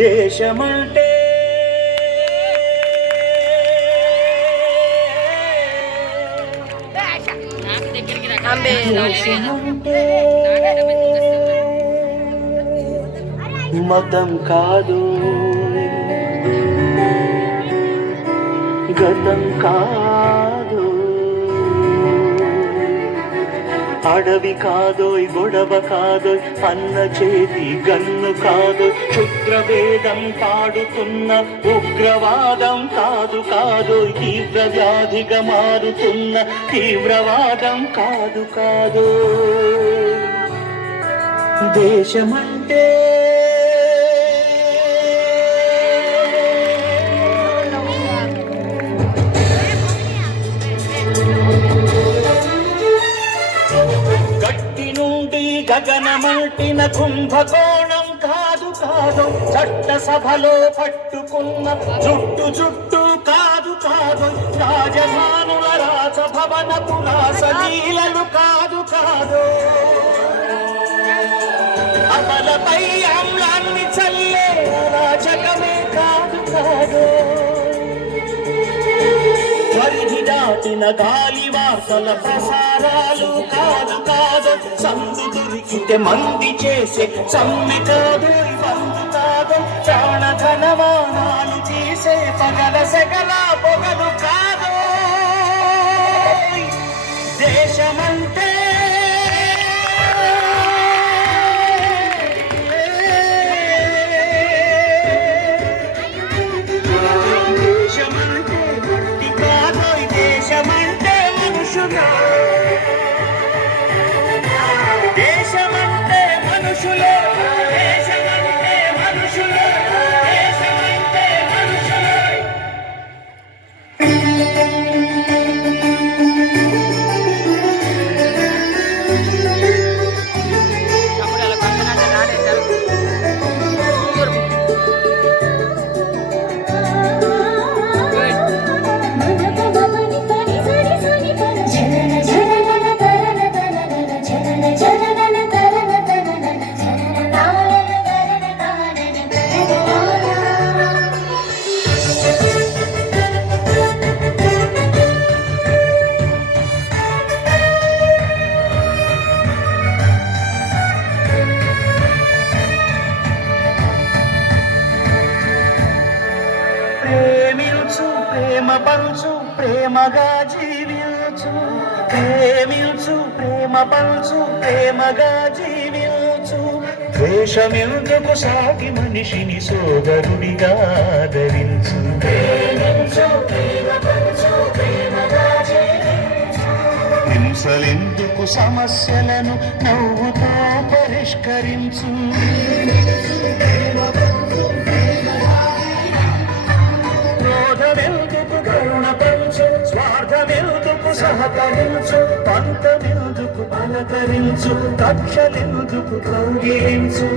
దేశమంటే మతం కాదు, గతం కాదు, అడవి కాదోయ్, గొడవ కాదోయ్, అన్న చేతి గన్ను కాదు, క్షుద్రవేదం పాడుతున్న ఉగ్రవాదం కాదు కాదు, తీవ్ర వ్యాధిగా మారుతున్న తీవ్రవాదం కాదు కాదు. దేశమంటే గగనమంటిన కుంభకోణం కాదు కాదు, చట్టసభలో పట్టుకున్న జుట్టు జుట్టు కాదు కాదు, రాజధానుల రాజభవనపు రాసలీలలు కాదు కాదు, అమలపై అమ్లాన్ని చల్లే రాజకమే కాదు కాదు, పరిధి దాటిన గాలి వార్తల ప్రసారాలు కాదు కాదు, సందు దొరికితే మంది చేసే సమ్మె కాదు, బంధు కాదు, ప్రాణధనమానాలు తీసే పగల సెగల పొగలు కాదు. దేశమంటే ప్రేమ పంచు, ప్రేమగా జీవించు, ప్రేమించు, ప్రేమ పంచు, ప్రేమగా జీవించు, ద్వేషమెందుకు సాగి మనిషిని సోదరుడిగా ఆదరించు, ప్రేమించు, ప్రేమ పంచు, ప్రేమగా జీవించు, హింసలెందుకు సమస్యలను నవ్వుతో పరిష్కరించు, స్వార్థమెందుకు సహకరించు, పంతమెందుకు పలకరించు, కక్షలెందుకు కౌగిలించు.